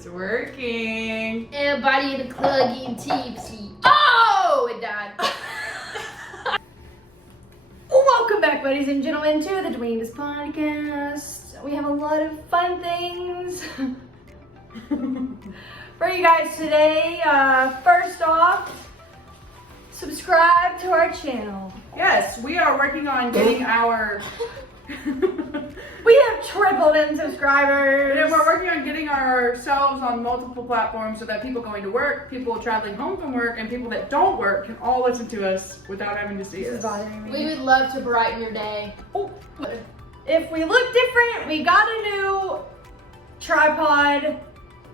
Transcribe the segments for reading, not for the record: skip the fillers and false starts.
It's working. Everybody in the club getting tipsy. Oh, it died. Welcome back, ladies and gentlemen, to the Dweebs podcast. We have a lot of fun things for you guys today. First off, subscribe to our channel. Yes, we are working on getting our... We have tripled in subscribers. And we're working on getting ourselves on multiple platforms so that people going to work, people traveling home from work, and people that don't work can all listen to us without having to see This is us. bothering me. We would love to brighten your day. Oh. If we look different, we got a new tripod.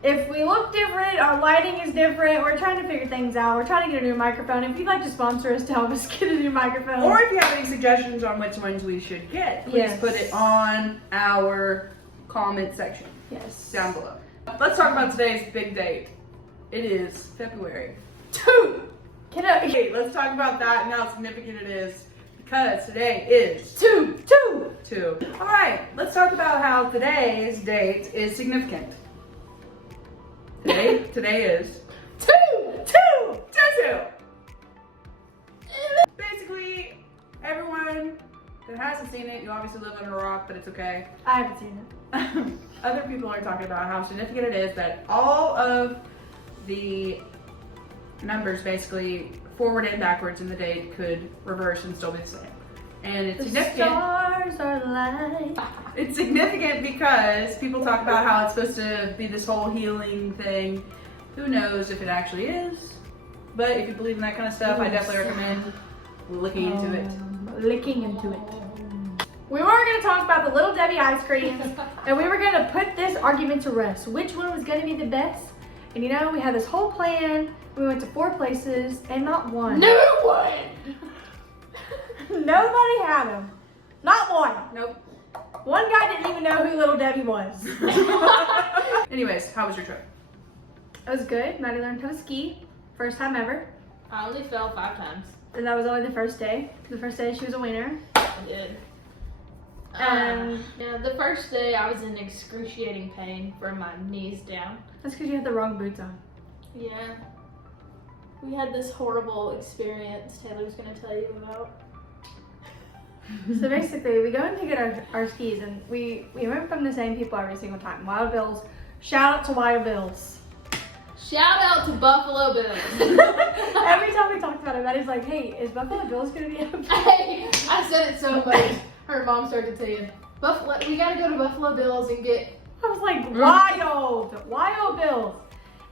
If we look different, our lighting is different. We're trying to figure things out. We're trying to get a new microphone. If you'd like to sponsor us to help us get a new microphone. Or if you have any suggestions on which ones we should get, please Yes. put it on our comment section Yes. down below. Let's talk about today's big date. It is February. 2. Okay, let's talk about that and how significant it is because today is 2. 2. All right, let's talk about how today's date is significant. Today is 2. 2. 2. Basically, everyone that hasn't seen it, you obviously live under a rock, but it's okay. I haven't seen it. Other people are talking about how significant it is that all of the numbers basically forward and backwards in the date could reverse and still be the same. And it's The significant. stars are aligned. It's significant because people talk about how it's supposed to be this whole healing thing. Who knows if it actually is? But if you believe in that kind of stuff, I definitely recommend looking into it. Looking into it. We were going to talk about the Little Debbie ice creams, and we were going to put this argument to rest. Which one was going to be the best? And you know, we had this whole plan. We went to 4 places, and not one. No one. Nobody had them. Not one. Nope. One guy didn't even know who Little Debbie was. Anyways, how was your trip? It was good. Maddie learned how to ski. First time ever. I only fell 5 times. And that was only the first day. The first day she was a winner. I did. And Yeah, the first day I was in excruciating pain from my knees down. that's because you had the wrong boots on. Yeah. We had this horrible experience Taylor was going to tell you about. So basically, we go in to get our skis, and we went from the same people every single time. Wild Bills. Shout out to Wild Bills. Shout out to Buffalo Bills. Every time we talked about it, Maddie's like, hey, is Buffalo Bills going to be okay? I said it so much. Her mom started saying, Buffalo, we got to go to Buffalo Bills and get... I was like, Wild Bills.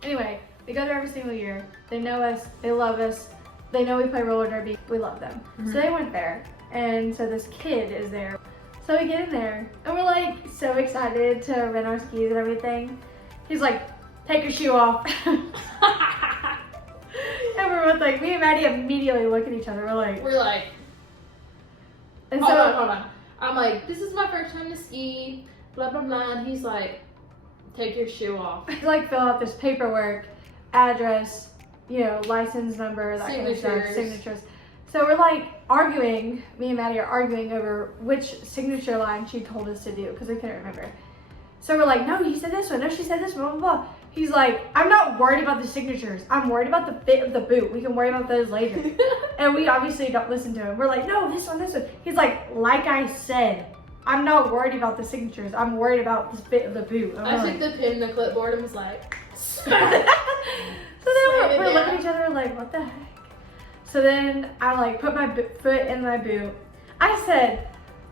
Anyway, we go there every single year. They know us. They love us. They know we play roller derby. We love them. Mm-hmm. So they went there. And so this kid is there. So we get in there. And we're like so excited to rent our skis and everything. He's like, take your shoe off. And we're both like, me and Maddie immediately look at each other. We're like, and hold so on. I'm like, this is my first time to ski, blah, blah, blah. And he's like, take your shoe off. we like fill out this paperwork, address, you know, license number, that kind of stuff, signatures. So we're like arguing, me and Maddie are arguing over which signature line she told us to do because we couldn't remember. So we're like, no, you said this one, no, she said this one, blah, blah, blah. He's like, I'm not worried about the signatures. I'm worried about the fit of the boot. We can worry about those later. And we obviously don't listen to him. We're like, no, this one. He's like I said, I'm not worried about the signatures. I'm worried about the fit of the boot. And I we're took the pin in the clipboard and was like, So then we're looking at each other like, what the heck? So then I like put my foot in my boot. I said,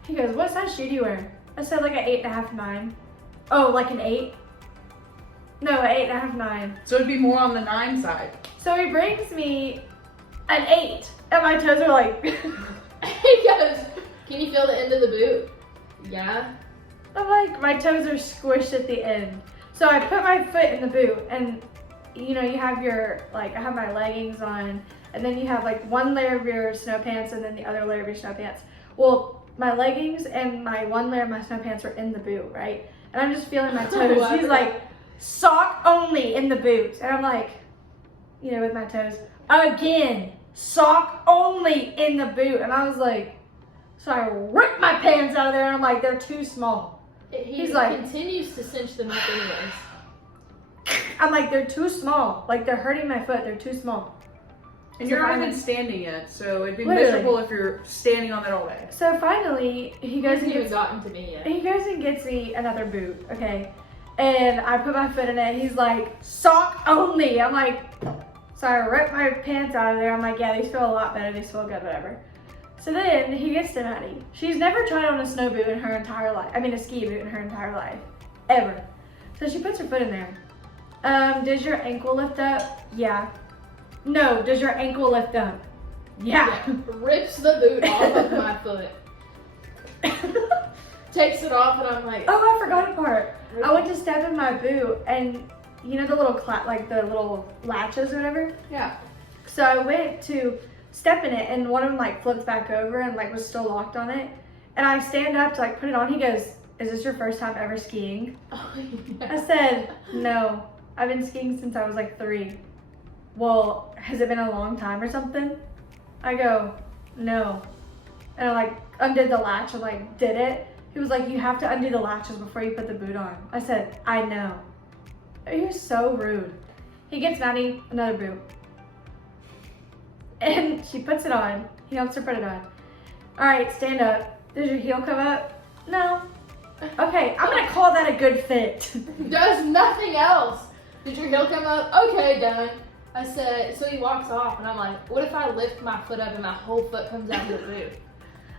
he goes, what size shoe do you wear? I said like an 8.5, 9. Oh, like an 8? No, an 8.5, 9. So it'd be more on the 9 side. So he brings me an 8, and my toes are like, he goes, can you feel the end of the boot? Yeah. I'm like, my toes are squished at the end. So I put my foot in the boot, and you know, you have your, like, I have my leggings on, and then you have like one layer of your snow pants and then the other layer of your snow pants. Well, my leggings and my one layer of my snow pants are in the boot, right? And I'm just feeling my toes. Wow. He's like, sock only in the boot. And I'm like, you know, with my toes, again, sock only in the boot. And I was like, so I ripped my pants out of there, and I'm like, they're too small. He He's like, continues to cinch them up anyways. I'm like, they're too small. Like, they're hurting my foot. They're too small. And So you're not finally- even standing yet, so it'd be Literally. miserable if you're standing on that all day. So finally, he He goes hasn't and even gets gotten to me yet. he goes and gets me another boot, okay? And I put my foot in it. He's like, sock only. I'm like, so I ripped my pants out of there. I'm like, yeah, these feel a lot better. These feel good, whatever. So then he gets to Maddie. She's never tried on a snow boot in her entire life. I mean, a ski boot in her entire life, ever. So she puts her foot in there. Does your ankle lift up? Yeah. No. Does your ankle lift up? Yeah. Rips the boot off of my foot. Takes it off, and I'm like, Oh, I forgot a part. I went to step in my boot, and you know the little like the little latches or whatever. Yeah. So I went to step in it, and one of them like flipped back over and like was still locked on it. And I stand up to like put it on. He goes, "Is this your first time ever skiing?" oh, I yeah. said, "No, I've been skiing since I was like 3." Well, has it been a long time or something? I go, "No," and I like undid the latch and like did it. He was like, "You have to undo the latches before you put the boot on." I said, "I know." You're so rude. He gets Maddie another boot. And she puts it on. He helps her put it on. All right, stand up. Does your heel come up? No. Okay, I'm gonna call that a good fit. Does nothing else. Did your heel come up? Okay, done. I said, so he walks off, and I'm like, what if I lift my foot up and my whole foot comes out of the boot?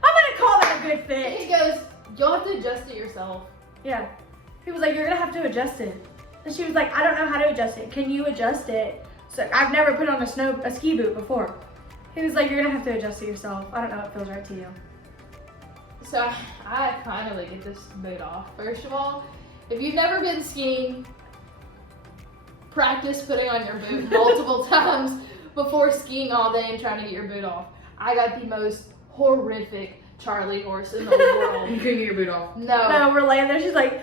I'm gonna call that a good And fit. he goes, you'll have to adjust it yourself. Yeah. He was like, "You're gonna have to adjust it." And she was like, "I don't know how to adjust it. Can you adjust it?" So I've never put on a ski boot before. He was like, "You're gonna have to adjust it yourself. I don't know what feels right to you." So I finally get this boot off. First of all, if you've never been skiing, practice putting on your boot multiple times before skiing all day and trying to get your boot off. I got the most horrific Charlie horse in the world. You couldn't get your boot off. No, we're laying there. She's like,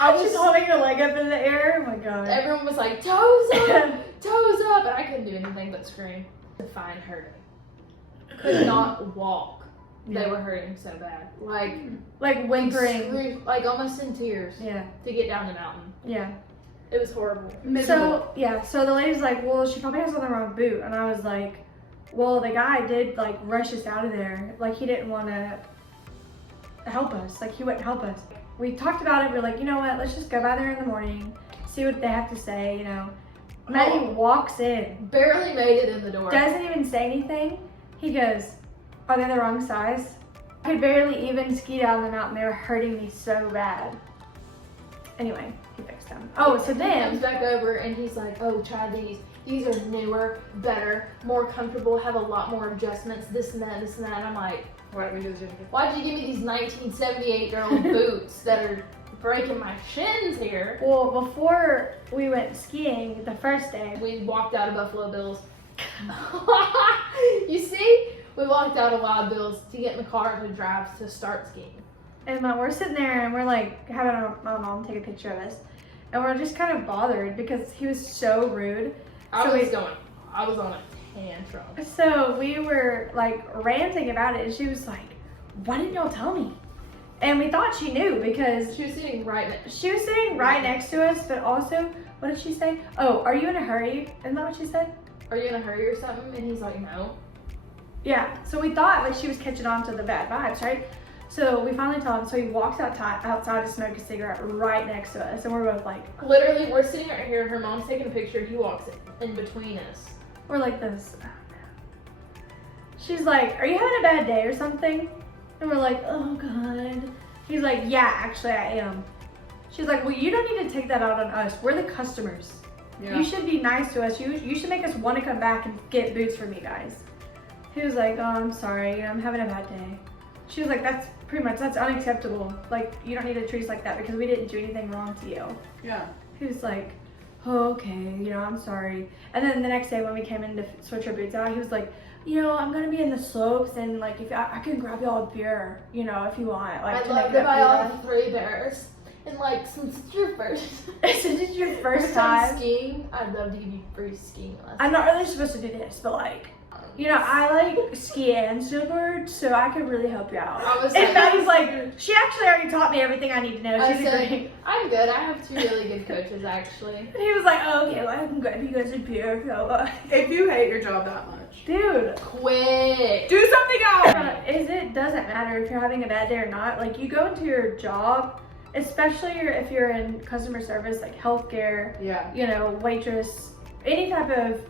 I was- she's holding her leg up in the air. Oh my god. Everyone was like, toes up, toes up, and I couldn't do anything but scream. The fine hurting. Could not walk. They Yeah. were hurting so bad. Like Like whimpering. like almost in tears Yeah, to get down the mountain. yeah. It was horrible. Miserable. So the lady's like, "Well, she probably has on the wrong boot," and I was like, "Well, the guy did like rush us out of there. Like he didn't want to help us. Like he wouldn't help us." We talked about it. We're like, you know what? Let's just go by there in the morning, see what they have to say. You know, Maddie walks in, Barely made it in the door. doesn't even say anything. He goes, "Are they the wrong size?" I could barely even ski down the mountain. They were hurting me so bad. Anyway, he fixed them. Oh, so He comes then back over and he's like, oh, try these. These are newer, better, more comfortable, have a lot more adjustments, this and that, this and that. And I'm like, Why don't we do this? why'd you give me these 1978-year-old boots that are breaking my shins here? well, before we went skiing the first day, We walked out of Buffalo Bills. You see? We walked out of Wild Bills to get in the car to drive to start skiing. and we're sitting there and we're like having my mom take a picture of us, and we're just kind of bothered because he was so rude. I So was on a tantrum. So we were like ranting about it, and she was like, "Why didn't y'all tell me?" And we thought she knew because She was sitting right next. she was sitting right next to us, but also, what did she say? "Oh, are you in a hurry?" Isn't that what she said? Are you in a hurry or something? And he's like, no. Yeah. So we thought like she was catching on to the bad vibes, right? So we finally tell him. So he walks outside to smoke a cigarette right next to us, and we're both like, Literally, we're sitting right here. Her mom's taking a picture. He walks in between us. we're like this. Oh, no. She's like, "Are you having a bad day or something?" And we're like, "Oh God." He's like, "Yeah, actually I am." She's like, "Well, you don't need to take that out on us. We're the customers. Yeah. You should be nice to us. You should make us want to come back and get boots from you guys." He was like, "Oh, I'm sorry. I'm having a bad day." She was like, "That's unacceptable. Like, you don't need to treat us like that because we didn't do anything wrong to you." Yeah. He was like, "Oh, okay, I'm sorry." And then the next day when we came in to switch our boots out, he was like, "I'm gonna be in the slopes, and like if I can grab y'all a beer, if you want." Like, I'd to love make to it up buy for all you 3 bears. And like, since it's your first, guys." Since it's your first time, skiing, I'd love to give you free skiing lessons. I'm not really supposed to do this, but like, you know, I like ski and snowboard, so I could really help you out. I was And Maddie's like, she actually already taught me everything I need to know. I She's said, great. I'm good. I have 2 really good coaches, actually. And he was like, oh, okay, well, I can grab you guys a beer. So, If you hate your job that much, dude, Quit. do something else. it doesn't matter if you're having a bad day or not. Like, you go into your job, especially if you're in customer service, like healthcare, Yeah. you know, waitress, any type of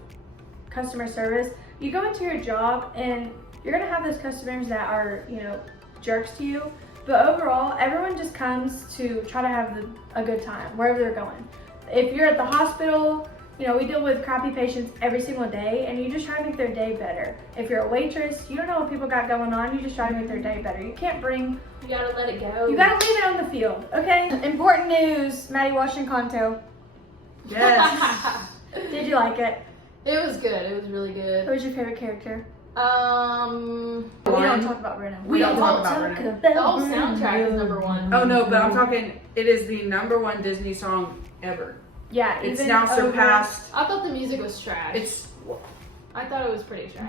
customer service, you go into your job and you're gonna have those customers that are, you know, jerks to you. But overall, everyone just comes to try to have a good time wherever they're going. If you're at the hospital, you know, we deal with crappy patients every single day, and you just try to make their day better. If you're a waitress, you don't know what people got going on, you just try to make their day better. You can't bring, You gotta let it go. you gotta leave it on the field, okay? Important news, Maddie watched Encanto. Yes. Did you like it? It was good. It was really Who good. was your favorite character? We We don't talk about Bruno. We don't talk about Bruno. The whole soundtrack is number 1. Oh no, but I'm talking. It is the #1 Disney song ever. Yeah, It's even now over- surpassed. I thought the music was trash. It's I thought it was pretty trash.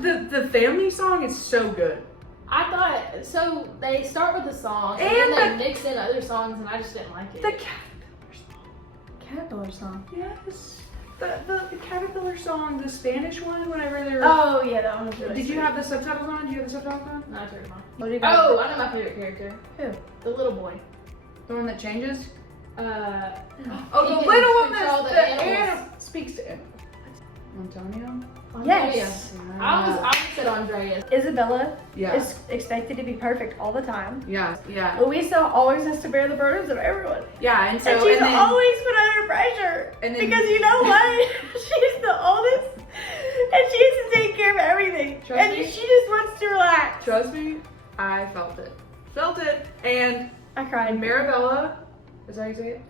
the family song is so good. I thought so. They start with a song and, And then they mix in other songs, and I just didn't like it. The Caterpillar song. Caterpillar song. Yes. The Caterpillar song, the Spanish one, whenever they were. Oh yeah, that one was really Did you sweet. have the subtitles on? Do you have the subtitles on? No, I turned them on. What do you guys Oh, I know my favorite character. Who? The little boy. The one that changes? Uh, Oh, He the can little one control that the animals. animal speaks to animals. Antonio? Yes. I said Andreas. Isabella Yeah. is expected to be perfect all the time. Yeah, yeah. Louisa always has to bear the burdens of everyone. Yeah, and so And she's then, always put under pressure. And then- because you know what? She's the oldest and she has to take care of everything. Trust and me. she just wants to relax. trust me, I felt it. Felt it. And I cried. Marabella, is that how you say it?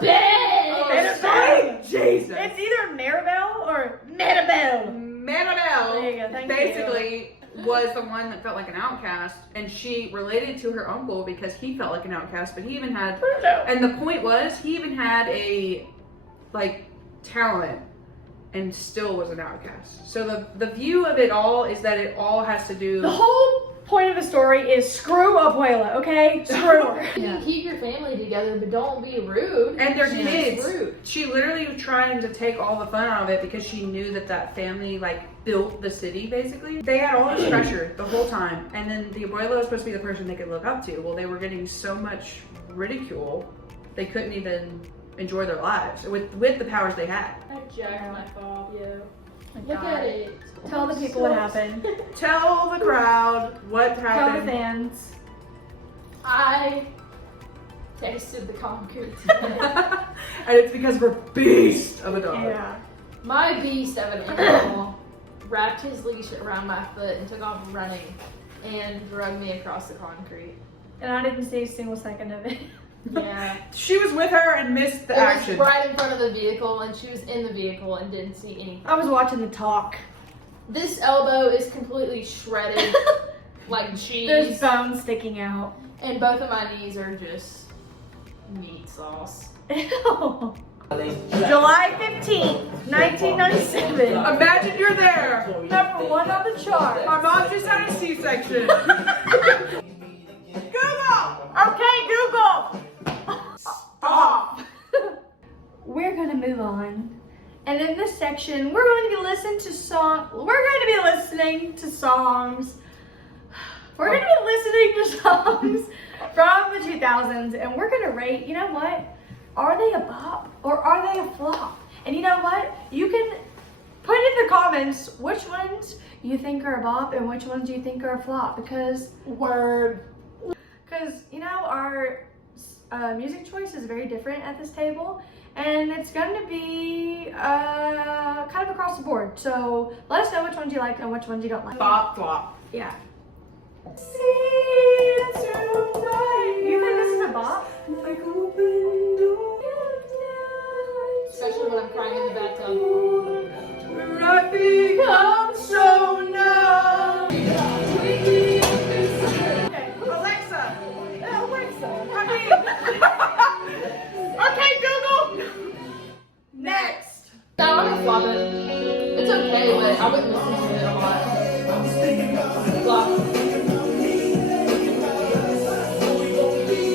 Maribel. sorry, Jesus. It's either Maribel or Maribel. Marabelle There you go, thank basically was the one that felt like an outcast, and she related to her uncle because he felt like an outcast, but he even had, and the point was, he even had a, like, talent and still was an outcast. So the view of it all is that it all has to do. The whole point of the story is screw Abuela, okay? Screw her. You can keep your family together, but don't be rude. And their She's kids. rude. She literally was trying to take all the fun out of it because she knew that family, like, built the city, basically. They had all this pressure the whole time. And then the abuela was supposed to be the person they could look up to. Well, they were getting so much ridicule, they couldn't even enjoy their lives with the powers they had. I jacked my fob, yo. My Look God. at it. Tell the people what happened. Tell the crowd what Tell the happened. fans. I tasted the concrete. And it's because we're beast of a dog. Yeah. My beast of an animal wrapped his leash around my foot and took off running and drug me across the concrete. And I didn't see a single second of it. Yeah. She was with her and missed the It action. was right in front of the vehicle, and she was in the vehicle and didn't see anything. I was watching the talk. This elbow is completely shredded like There's cheese, bones sticking out. and both of my knees are just meat sauce. Ew. July 15th, 1997. Imagine you're there. Number 1 on the chart. My mom just had a C-section. Google! Okay, Google. Stop. We're gonna move on. And in this section, we're going to be listening to songs. We're going to be listening to songs. We're going to be listening to songs from the 2000s, and we're going to rate, you know what? Are they a bop or are they a flop? And you know what? You can put in the comments which ones you think are a bop and which ones you think are a flop, because you know, our music choice is very different at this table, and it's going to be kind of across the board. So let us know which ones you like and which ones you don't like. Bop, flop. Yeah. See you tonight. You think this is a bop? Especially when I'm crying in the bathtub. Where I become so numb. Okay. Alexa. Okay, Google. Next. No, I'm gonna flop it. It's okay. but I wouldn't listen to it a lot. Flop.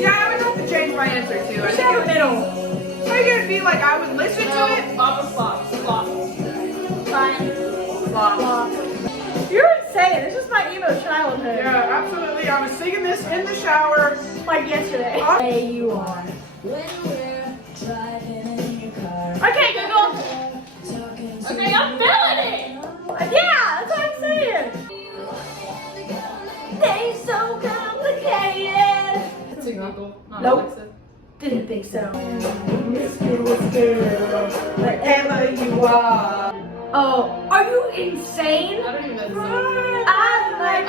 Yeah, I would have to change my answer too. I Just think have it a would, middle. I think it would be like I would listen to it. Flop or flop? Flop. Fine. Flop. You're insane. This is my emo childhood. Yeah, absolutely. I was singing this in the shower. Like yesterday. Hey, you are. Okay, Google. Okay, I'm feeling it. Yeah, that's what I'm saying. Things so complicated. It's a Google. Not Nope. Alexa. Didn't think so. Wherever you are. Oh, are you insane? I don't even know the song. I'm like a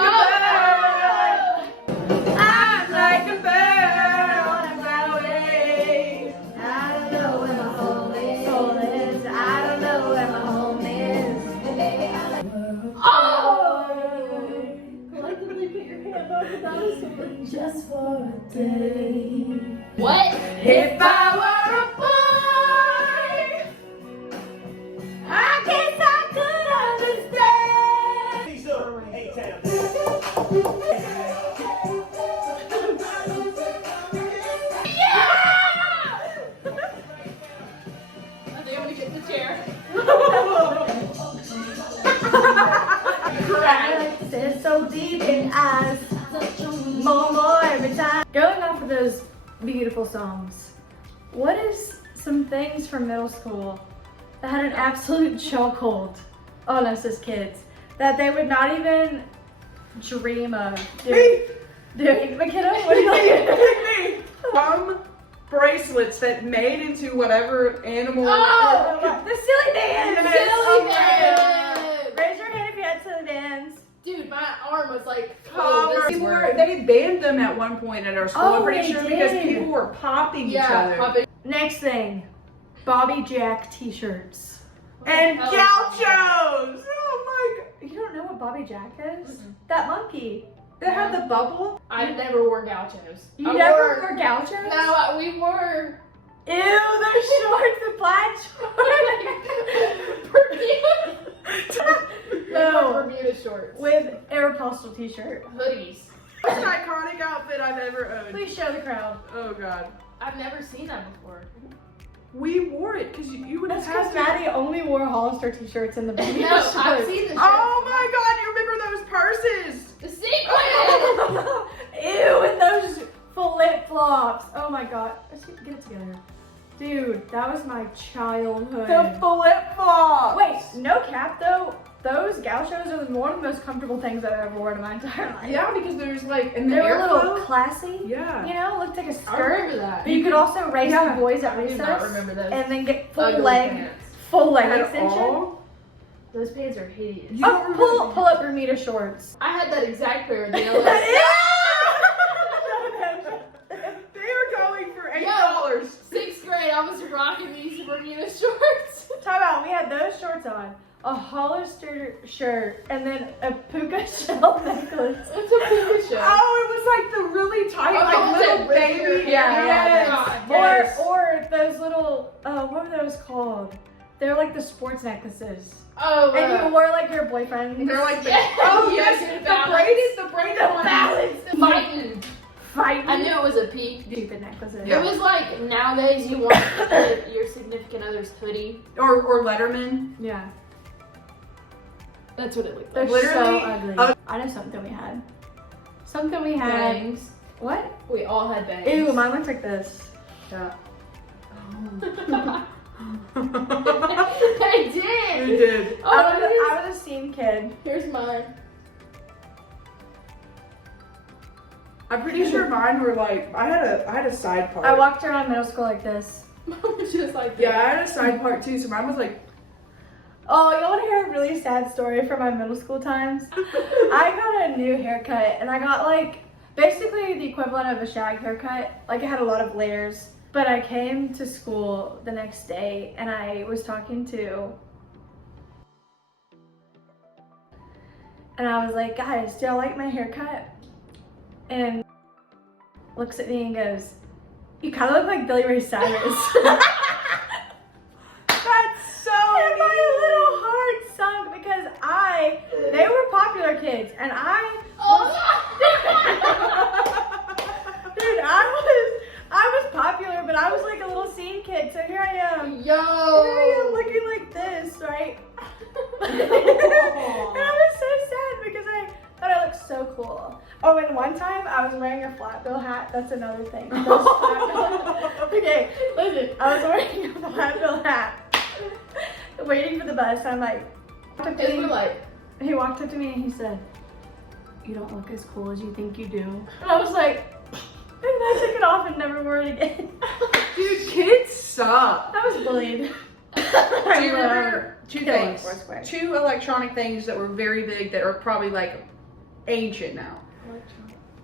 bird. I'm like a bird on a highway. I don't know where my home is. I don't know where my home is. Oh! Collectively put your hand over the dinosaur. Just for a day. What? If I were a boy, I guess I could understand. I think I'm gonna get the chair. I like to sit so deep in eyes, more every time. Going off of those beautiful songs, what is some things from middle school that had an absolute chokehold on us as kids that they would not even dream of doing? McKenna, what do you like? Me. Bracelets that made into whatever animal. Oh, the silly dance! Yes. Silly Oh my dance. goodness. Raise your hand if you had silly dance. Dude, my arm was like, They banned them at one point at our school. Oh, I'm pretty they sure did. because people were popping each other. Popping. Next thing, Bobby Jack t-shirts. And Hell, gauchos. Oh my god. You don't know what Bobby Jack is? That monkey. They had the bubble. I never wore gauchos. You I never wore gauchos? No, we wore Ew, those shorts, the plaid shorts. No, Bermuda shorts. with Aeropostale t-shirt. Hoodies. Most iconic outfit I've ever owned. Please show the crowd. Oh god. I've never seen that before. We wore it because you would That's have because to. Maddie only wore Hollister t-shirts in the Bermuda No, shorts. I've seen the shirts. Oh my god, you remember those purses? The sequin! Ew, and those flip-flops. Oh my god. Let's get it together. Dude, that was my childhood. The flip-flops. Wait, no cap though. Those gauchos are one of the most comfortable things I've ever worn in my entire life. Yeah, because there's like, and the They were a little airflow. classy. Yeah. You know, looked like a I skirt. remember that. But you could also race Yeah. the boys at I do not recess remember those. and then get full Ugly leg pants. extension. all? Those pants are hideous. You don't remember Pull up Bermuda shorts. I had that exact pair of the They were going for $8. 6th grade, I was rocking these Bermuda shorts. Talk about, we had those shorts on, a Hollister shirt, and then a puka shell necklace. What's a puka shell? Oh, it was like the really tight, Oh, like it's little like right here. baby. Yeah, Yes. yes. Or those little, what were those called? They're like the sports necklaces. Oh, And you wore like your boyfriend. They're like the, Yeah. oh Yes, yes, balance. the braided ones. fighting. Fighting. I knew it was a peak. Stupid necklaces. Yeah. It was like nowadays you want your significant other's hoodie. Or Letterman. Yeah. That's what it looked They're like. Literally, so ugly. I know something we had. Something we had. Bangs. What? We all had bangs. Ew, mine looks like this. Yeah. I did. You did. Oh, I was a scene kid. here's mine. I'm pretty sure mine were like I had a side part. I walked around middle school like this. Mine was just like Yeah, I had a side part too. So mine was like. Oh, you want to hear a really sad story from my middle school times? I got a new haircut and I got like basically the equivalent of a shag haircut. Like it had a lot of layers. But I came to school the next day and I was talking to, and I was like, guys, do y'all like my haircut? And looks at me and goes, you kind of look like Billy Ray Cyrus. That's so And my little heart sunk because I was wearing a flat bill hat. That's another thing. Those flat bill- okay, listen. I was wearing a flat bill hat, waiting for the bus. I'm like, And we're like, he walked up to me and he said, "You don't look as cool as you think you do." And I was like, and I took it off and never wore it again. Dude, kids suck. I was bullied. Do you remember two Killing things? Foursquare. Two electronic things that were very big that are probably like ancient now.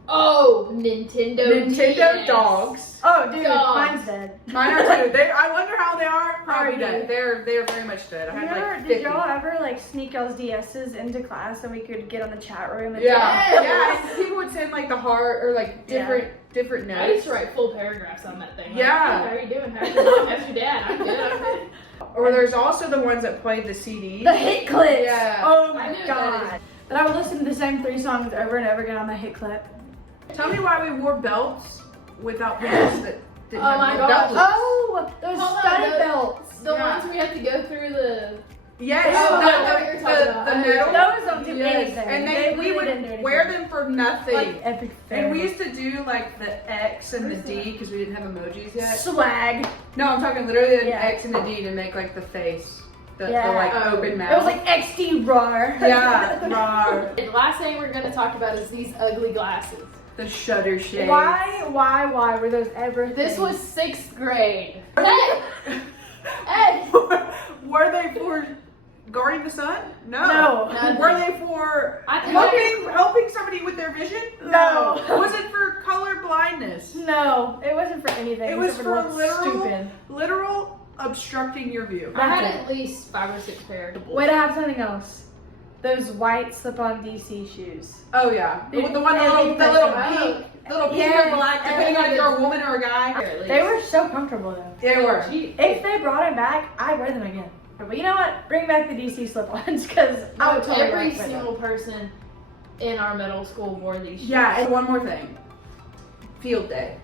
oh, Nintendo DS. dogs. Oh, dude, Dogs. mine's dead. Mine are too. I wonder how they are. Probably Are dead. you? They're very much dead. I had Remember, like 50. did y'all ever like sneak y'all's DSs into class and we could get on the chat room? And Yeah, Yes. yeah. And people would send like the heart or like different notes. I used to write full paragraphs on that thing. Like, Yeah. "Hey, how are you doing? How's your mom? How's your dad? I'm good. I'm good." Or there's also the ones that played the CD. The hit clips. Yeah. Oh I my knew that god. But I would listen to the same 3 songs over and over again on the hit clip. Tell me why we wore belts without pants that didn't Oh have my no gosh. belt loops. Oh, those Hold on, studded the- belts. The Yeah. ones where you have to go through the. Yes, Oh, the, I know what you're talking about. the I know what metal. you're Those don't do Yes. anything. And we really didn't do would anything. wear them for nothing. like epic fail. And we used to do like the X and the D because we didn't have emojis yet. swag. No, I'm talking literally an Yeah. X and a D to make like the face, the Yeah. like Oh. open It mouth. was like XD roar. yeah, rawr. The last thing we're going to talk about is these ugly glasses. The shutter shades. Why were those ever? This things? was 6th grade. Hey! Hey! Were they for guarding the sun? No. No. Were they for I think helping somebody with their vision? No. Was it for color blindness? No, it wasn't for anything. It was except for to look stupid. literal obstructing your view. I had at least 5 or 6 pairs. Wait, I have something else. Those white slip-on DC shoes. Oh yeah, the one, the little Oh. pink or black, depending on if you're a woman or a guy. They were so comfortable though. They were. If they brought it back, I'd wear them again. But you know what? Bring back the DC slip-ons because I would totally Every rock with them. single person in our middle school wore these shoes. Yeah, and one more thing. Field day.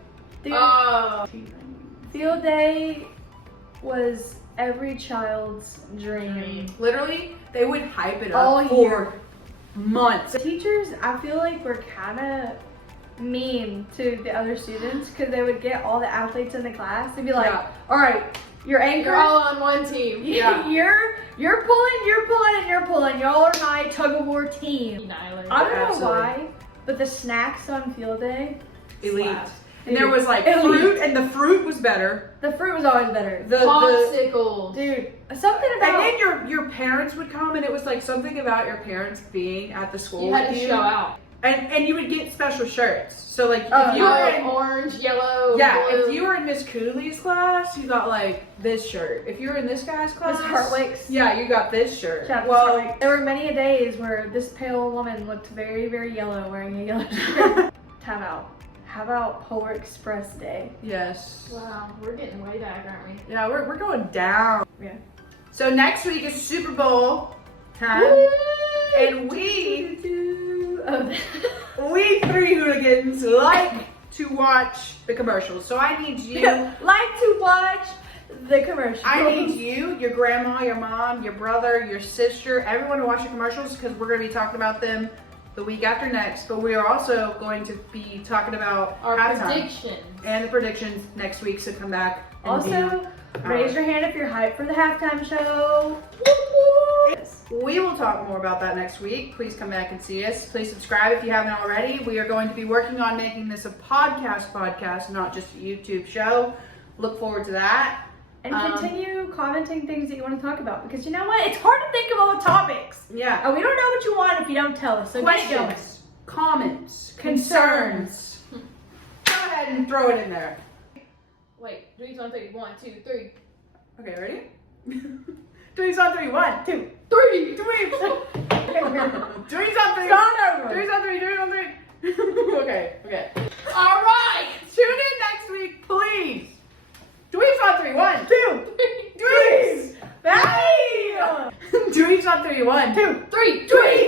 Dude, Oh. field day was every child's dream. Literally, they would hype it up All for year. months. The teachers, I feel like, were kind of mean to the other students because they would get all the athletes in the class and be like, Yeah. "All right, your anchor, You're all on one team. Yeah. you're pulling, and you're pulling. Y'all are my tug of war team." Annihilated. I don't Absolutely. know why, but the snacks on field day, Elite. Slaps. And there was like Elite. fruit, and the fruit was better. the fruit was always better. The Popsicles. Dude, something and about then your parents would come, and it was like something about your parents being at the school You had with to you. show out. And you would get special shirts. So like Oh, if you were in Orange, yellow, yeah, blue. if you were in Miss Cooley's class, you got like this shirt. If you were in this guy's class, Miss Hartwick's. yeah, you got this shirt. Shout out to Well, Charlie. There were many days where this pale woman looked very, very yellow wearing a yellow shirt. Time out. How about Polar Express Day? yes. Wow, we're getting way back, aren't we? Yeah, we're going down. Yeah. So next week is Super Bowl time, and we three hooligans like to watch the commercials. So I need you. like to watch the commercials. I need you, your grandma, your mom, your brother, your sister, everyone to watch the commercials because we're going to be talking about them the week after next. But we are also going to be talking about Our halftime predictions. and the predictions next week. So come back and Also, raise your hand if you're hyped for the halftime show. we will talk more about that next week. Please come back and see us. Please subscribe if you haven't already. We are going to be working on making this a podcast, not just a YouTube show. Look forward to that. And continue commenting things that you want to talk about because you know what? It's hard to think of all the topics. Yeah. And we don't know what you want if you don't tell us. So get going. Questions, comments, concerns. Go ahead and throw it in there. Wait, Dweebs on 3. 1, 2, 3. Okay, ready? Three's on three. 1, 2, 3! Three's on three. Start over. Three's on three. Three's on three. Okay. Alright! Tune in next week, please. Dweebs on 3. 1, 2, 3! Dweebs. Bye. Dweebs on 3. 1, 2, 3! 3.